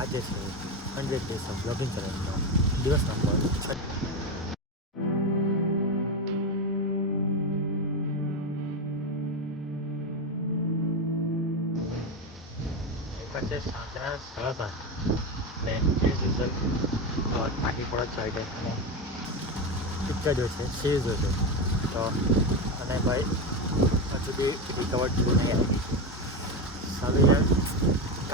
આજે છે hundred days of blogging ચેલેન્જનો દિવસ નંબર છ. પછી સાંજના સરસ ને એઝ યુઝલ પર જ ગઈ અને પિક્ચર જો છે સિરીઝ જો છે. તો અને ભાઈ, હજુ બી રિકવર થયું નહીં. આવી સારું યાર.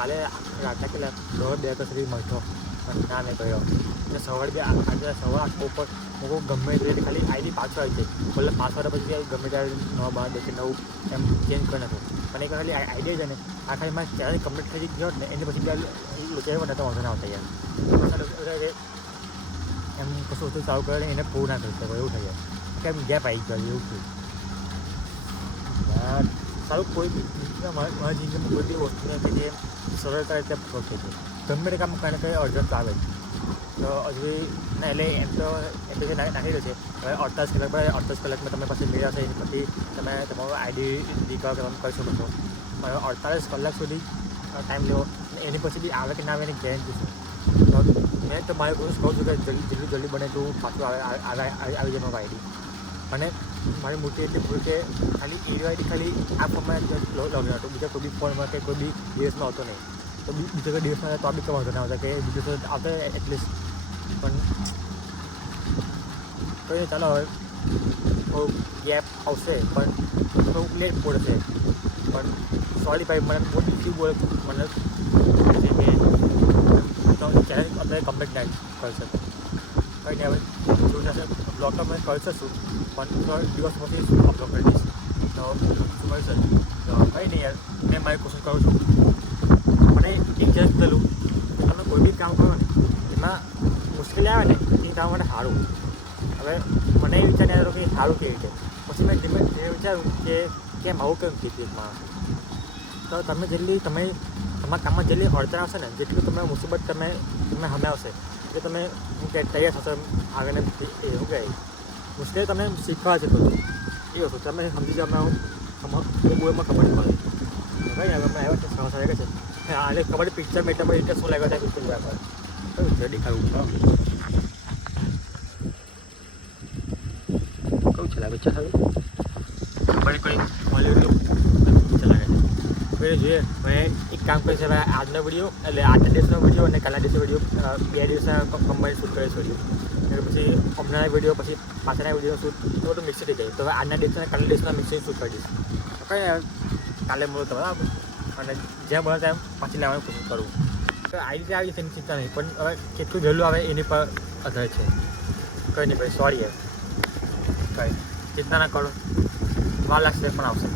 કાલે રાતના કેટલા દોઢ બે સુધી મળતો. પણ ના મેં ગયો. એટલે સવારે બી આજે સવાર આખો ઉપર હું ગમે તે ખાલી આઈડી પાછો આવી જાય. એટલે વાગ્યા પછી ગમે ત્યારે નવ બાર દે નવ એમ ચેન્જ કરી નાખું. પણ એક ખાલી આઈડિયા છે ને, આ ખાલી મારે ત્યારે કમ્પ્લીટ થઈ ગયો ને, એની પછી લોકો મને તો વાંધો, ના આવતા યાર. એમ કશું ઓછું સારું કરે એને પૂરું ના કરી શકો એવું થઈ જાય કેમ ગેપ આવી ગયો, એવું થયું. સારું કોઈ બી મારા જિંદગીમાં કોઈ બી વસ્તુ નથી જે સરળતા રીતે પહોંચે છે. ગમે તે કામ કંઈ કંઈ અડચણ આવે છે તો હજુ ના, એટલે એમ તો એમ તો નાખી રહ્યો છે. હવે અડતાલીસ કલાક બાદ અડતાલીસ કલાકમાં તમે પાસે મેળા છે પછી તમે તમારું આઈડી રિકવર કરવાનું કરી શકો છો. પણ અડતાલીસ કલાક સુધી ટાઈમ લેવો એની પછી બી આવે કે ના આવે એની ગેરંટી છે. તો મેં તો મારી કોશિશ કહું છું કે જલ્દી જેટલું જલ્દી બને એટલું પાછું આવે- આવી જાય મારું આઈડી. અને મારી મોટી એટલી ભૂલ કે ખાલી એરિયો આઈડી ખાલી આ ફોનમાં લોગિન હતું બીજા કોઈ બી ફોનમાં કે કોઈ બી દિવસમાં આવતો નહીં. તો બીજા કોઈ દિવસમાં તો બી કમાતો ના આવતા કે બીજું તો આવતા એટલીસ્ટ પણ તો એ ચાલો હવે ગેપ આવશે, પણ થોડુંક લેટ પડશે. પણ સોરી ભાઈ, મને બહુ દીકરી બોલે મને કે અત્યારે કમ્પ્લીટ ના કરી શકો કંઈ નહીં હવે જોઈ જશે બ્લોગ તો મેં કરી શકશું પણ થોડા દિવસ પછી અપલોડ કરી દઈશ. તો શું કરી શકું તો કંઈ નહીં યાર, મેં મારી કોશિશ કરું છું. મને ચેલેન્જ કરેલું તમે કોઈ બી કામ કરો ને, એમાં મુશ્કેલી આવે ને, એ કામ માટે સારું હવે મને એ વિચાર આવ્યો કે સારું કેવી રીતે. પછી મેં ધીમે ધીમે વિચાર્યું કે કેમ આવું કેમ કીધું માણસ. તો તમે જેટલી તમે તમારા કામમાં જેટલી અડચણ આવશે ને જેટલું તમે મુસીબત તમે તમે સામે આવશે એટલે તમે હું કે તૈયાર થશો આગળ એવું શું કહે મુશ્કેલી તમે શીખવા છે બધું એ વસ્તુ તમે સમજી જાઓ બોલમાં ખબર નહીં પડે ભાઈ અમે આવ્યા છે સરસ લાગે છે. એટલે કબડ્ડી પિક્ચરમાં એટલે મને ઇન્ટરેસ્ટ શું લાગ્યો છે પિક્ચર પર કયું છે? દેખાડવું કયું છે લાગે છે? સારું કબડ્ડી કોઈ પિક્ચર છે પછી જોઈએ મેં એક કામ કરીશ હવે આજનો વીડિયો એટલે આજના દિવસનો વીડિયો અને કાલના દિવસનો વીડિયો બે દિવસના કમ્બાઈન શૂટ કરીશ વીડિયો એટલે પછી હમણાં વીડિયો પછી પાછળના વીડિયો શૂટ થોડું મિક્સ થઈ જાય. તો હવે આજના દિવસના, કાલના દિવસના મિક્સિંગ શૂટ કરી દઈશ. કંઈ કાલે મળો તો બરાબર? અને જ્યાં બને ત્યાં પાછી લાવવાનું કોશિશ કરું. તો આવી રીતે આવી એની ચિંતા નહીં. પણ હવે કેટલું વહેલું આવે એની પર આધાર છે. કંઈ નહીં ભાઈ સોરી યાર. કંઈ ચિંતા ના કરો. વાર લાગશે, પણ આવશે.